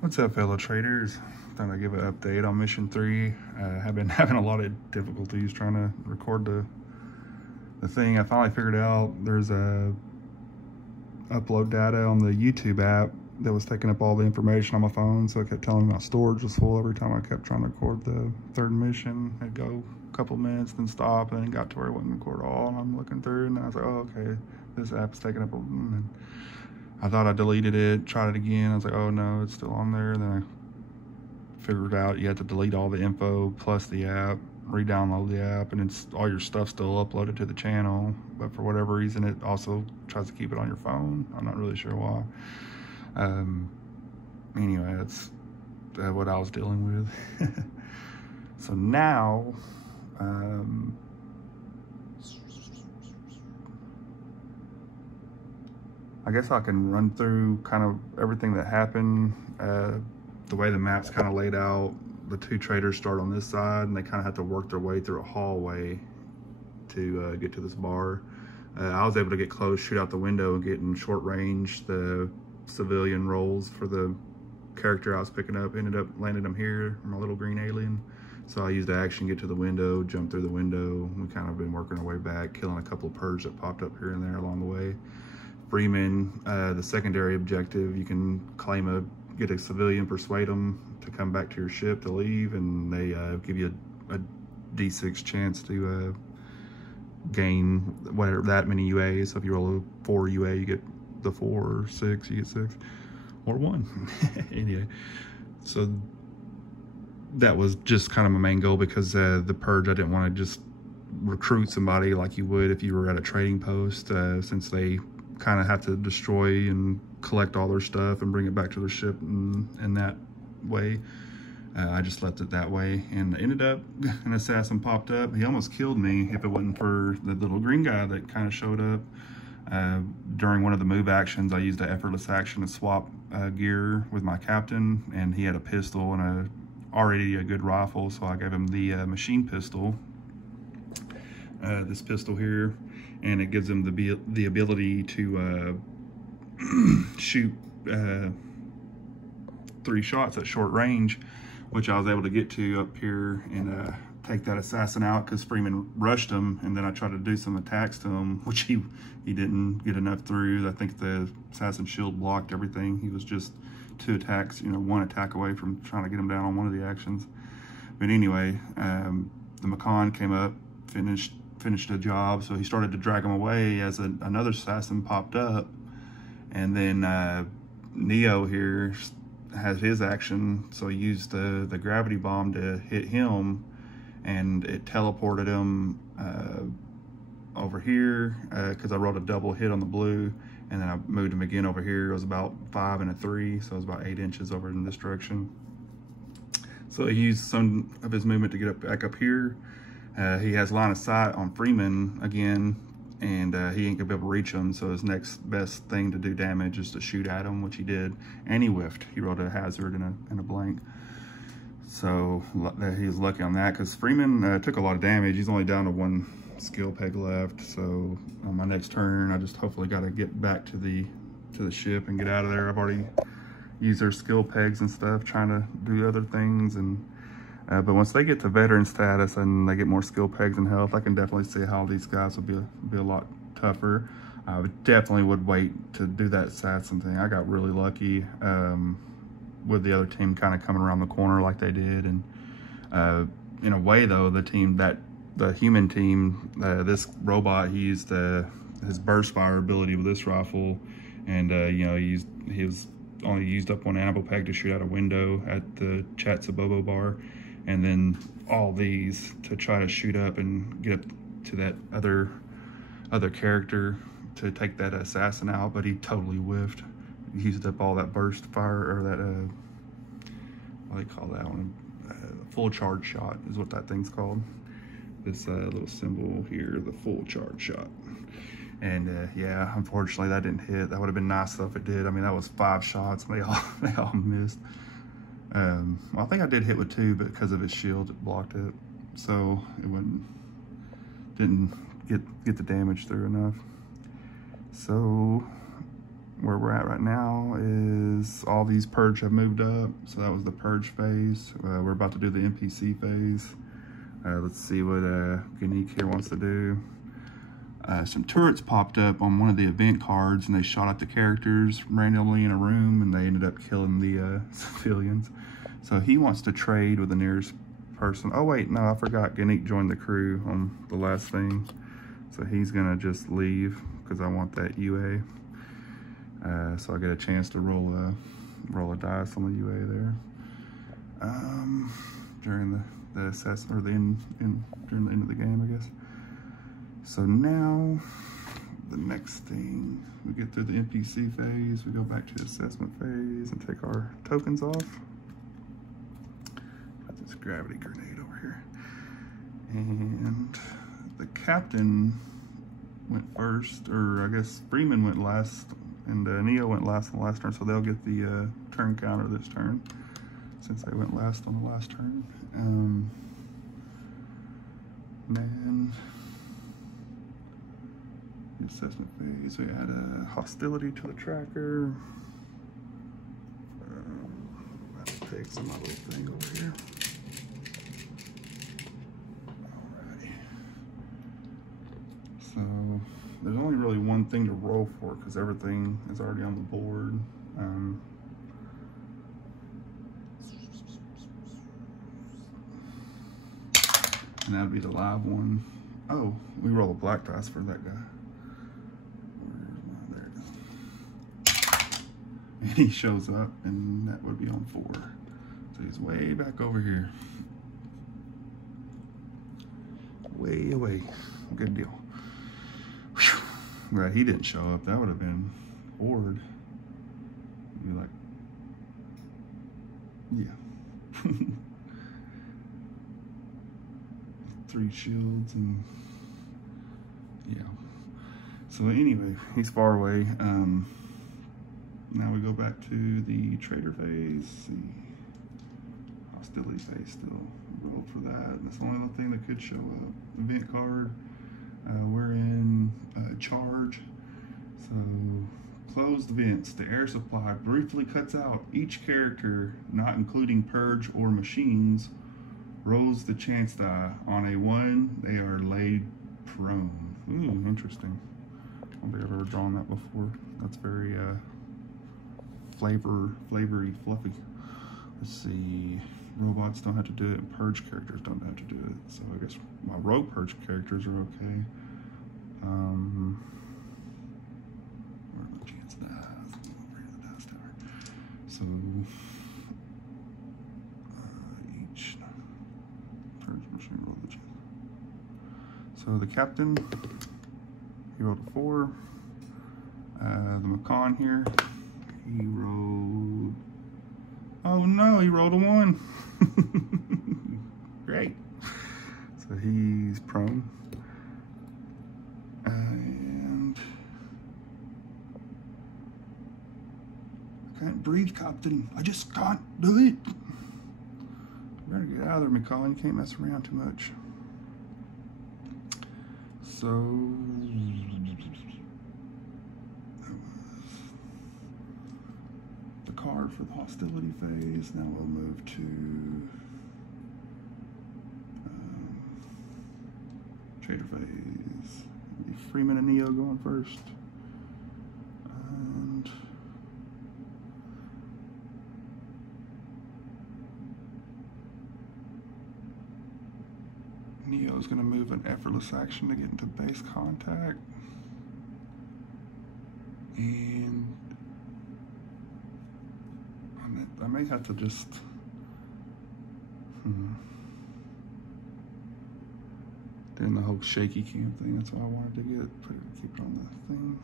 What's up, fellow traders? Thought I'd give an update on mission 3. I've been having a lot of difficulties trying to record the thing. I finally figured out there's a upload data on the YouTube app that was taking up all the information on my phone, so it kept telling me my storage was full every time I kept trying to record the third mission. It'd go a couple minutes, then stop, and then it got to where it wouldn't record at all, and I'm looking through, and I was like, oh, okay, this app's taking up and I thought I deleted it, tried it again. I was like, oh no, it's still on there. And then I figured out you have to delete all the info plus the app, re-download the app, and it's all your stuff still uploaded to the channel. But for whatever reason, it also tries to keep it on your phone. I'm not really sure why. Anyway, that's what I was dealing with. So now, I guess I can run through kind of everything that happened. The way the map's kind of laid out, the two traders start on this side and they kind of have to work their way through a hallway to get to this bar. I was able to get close, shoot out the window, and get in short range. The civilian roles for the character I was picking up ended up landing them here, my little green alien. So I used action, get to the window, jump through the window. We kind of been working our way back, killing a couple of purge that popped up here and there along the way. Freeman, the secondary objective, you can get a civilian, persuade them to come back to your ship to leave, and they give you a D6 chance to gain whatever that many UAs. So if you roll a 4 UA, you get the 4, or 6, you get 6, or 1. Anyway, so that was just kind of my main goal, because the purge, I didn't want to just recruit somebody like you would if you were at a trading post, since they kind of have to destroy and collect all their stuff and bring it back to their ship in that way. I just left it that way, and ended up an assassin popped up. He almost killed me if it wasn't for the little green guy that kind of showed up. During one of the move actions, I used an effortless action to swap gear with my captain, and he had a pistol and already a good rifle, so I gave him the machine pistol, this pistol here, and it gives him the ability to shoot 3 shots at short range, which I was able to get to up here and take that assassin out, because Freeman rushed him, and then I tried to do some attacks to him, which he didn't get enough through. I think the assassin shield blocked everything. He was just 2 attacks, 1 attack away from trying to get him down on one of the actions. But anyway, the Macon came up, finished the job, so he started to drag him away as another assassin popped up, and then Neo here has his action, so he used the gravity bomb to hit him, and it teleported him over here, because I rolled a double hit on the blue, and then I moved him again over here. It was about 5 and a 3, so it was about 8 inches over in this direction. So he used some of his movement to get back up here. He has line of sight on Freeman again, and he ain't gonna be able to reach him, so his next best thing to do damage is to shoot at him, which he did, and he whiffed. He rolled a hazard and a blank. So he was lucky on that, because Freeman took a lot of damage. He's only down to 1 skill peg left, so on my next turn, I just hopefully got to get back to the ship and get out of there. I've already used their skill pegs and stuff, trying to do other things, and but once they get to veteran status and they get more skill pegs and health, I can definitely see how these guys will be a lot tougher. I definitely would wait to do that assassin thing. I got really lucky with the other team kind of coming around the corner like they did, and in a way though, the human team, this robot, he used his burst fire ability with this rifle, and he was only used up 1 ammo peg to shoot out a window at the Chatsabobo bar, and then all these to try to shoot up and get up to that other character to take that assassin out, but he totally whiffed. He used up all that burst fire, or that what do they call that one? Full charge shot is what that thing's called. This little symbol here, the full charge shot. And yeah, unfortunately that didn't hit. That would have been nice though if it did. I mean, that was 5 shots, and they all missed. Well, I think I did hit with 2, but because of his shield, it blocked it, so it didn't get the damage through enough. So where we're at right now is all these purge have moved up. So that was the purge phase. We're about to do the NPC phase. Let's see what Ganeek here wants to do. Some turrets popped up on one of the event cards, and they shot at the characters randomly in a room, and they ended up killing the civilians. So he wants to trade with the nearest person. Oh wait, no, I forgot. Ganeek joined the crew on the last thing. So he's gonna just leave because I want that UA. So I get a chance to roll a dice on the UA there. During the assessment, or during the end of the game, I guess. So now, the next thing, we get through the NPC phase, we go back to the assessment phase and take our tokens off. Got this gravity grenade over here. And the captain went first, or I guess Freeman went last, and Neo went last on the last turn, so they'll get the turn counter this turn, since they went last on the last turn. Man. The assessment phase, we add a hostility to the tracker. That takes my little thing over here. Alrighty. So there's only really one thing to roll for because everything is already on the board. And that'd be the live one. Oh, we roll a black dice for that guy. There it is. And he shows up, and that would be on 4. So he's way back over here. Way away. Good deal. Whew. Right, he didn't show up. That would have been Ord. Be like, yeah. 3 shields and yeah. So anyway, he's far away. Now we go back to the trader phase. The hostility phase still rolled for that. And that's the only other thing that could show up. Event card. We're in charge. So closed events. The air supply briefly cuts out. Each character, not including purge or machines, rolls the chance die. On a 1, they are laid prone. Ooh, interesting. I don't think I've ever drawn that before. That's very flavory, fluffy. Let's see. Robots don't have to do it. Purge characters don't have to do it. So I guess my rogue purge characters are okay. Where are my chance dies? Over here in the dice tower. So each purge machine roll the chance. So the captain, he rolled a 4. The Macan here, he rolled, oh no, he rolled a 1. Great. So he's prone. And I can't breathe, Captain. I just can't do it. You better get out of there, Macaulay. You can't mess around too much. So that was the card for the hostility phase. Now we'll move to trader phase. Freeman and Neo going first. And Neo's going to move an effortless action to get into base contact. And I may have to just doing the whole shaky cam thing. That's what I wanted to get. Keep it on the thing.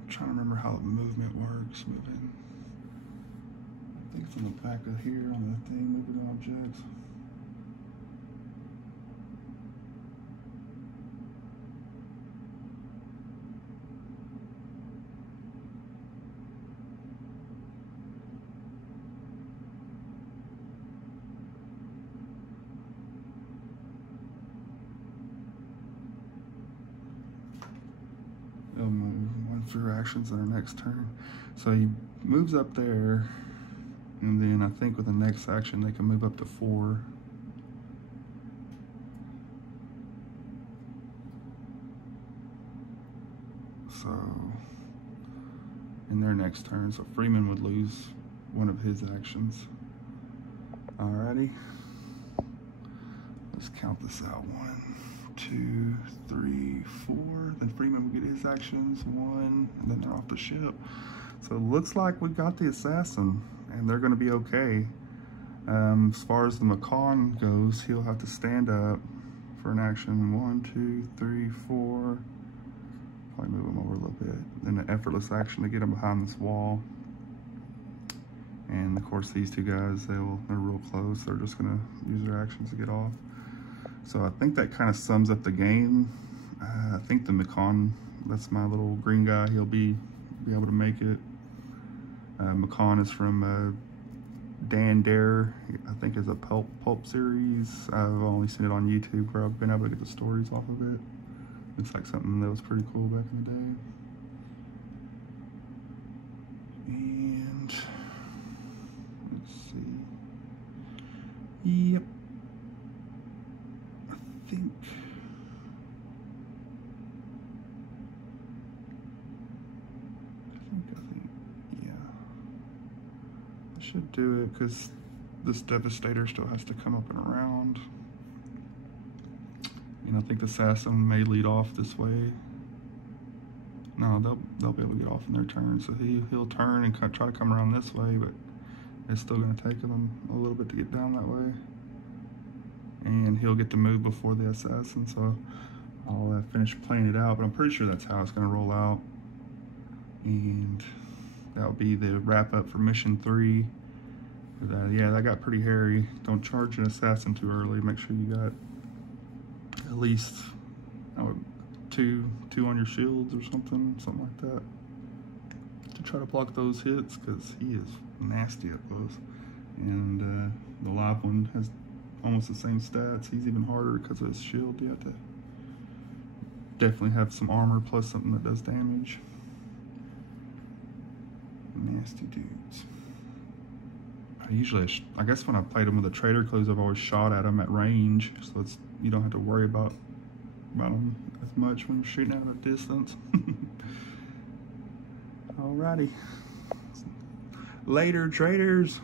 I'm trying to remember how the movement works. Moving. I think it's on the back of here on the thing. Moving objects. for actions on our next turn. So he moves up there, and then I think with the next action they can move up to 4. So in their next turn, so Freeman would lose one of his actions. Alrighty, let's count this out. 1, 2, 3, 4. Then Freeman will get his actions. 1, and then they're off the ship. So it looks like we got the assassin, and they're going to be okay. As far as the Macan goes, he'll have to stand up for an action. 1, 2, 3, 4. Probably move him over a little bit. Then an effortless action to get him behind this wall. And of course, these two guys, they're real close. They're just gonna use their actions to get off. So I think that kind of sums up the game. I think the Macan, that's my little green guy. He'll be able to make it. Macan is from Dan Dare. I think it's a pulp series. I've only seen it on YouTube where I've been able to get the stories off of it. It's like something that was pretty cool back in the day. And let's see. Yep. I think yeah. I should do it because this Devastator still has to come up and around. And I think the assassin may lead off this way. No, they'll be able to get off in their turn. So he'll turn and try to come around this way, but it's still going to take him a little bit to get down that way. And he'll get to move before the assassin. So I'll finish playing it out, but I'm pretty sure that's how it's going to roll out. And that'll be the wrap up for mission 3. Yeah, that got pretty hairy. Don't charge an assassin too early. Make sure you got at least 2 on your shields or something like that, to try to block those hits, because he is nasty up close. And the live one has almost the same stats. He's even harder because of his shield. You have to definitely have some armor plus something that does damage. Nasty dudes. I guess when I played them with the trader clues, I've always shot at them at range, so you don't have to worry about them as much when you're shooting out at a distance. Alrighty. Later, traders.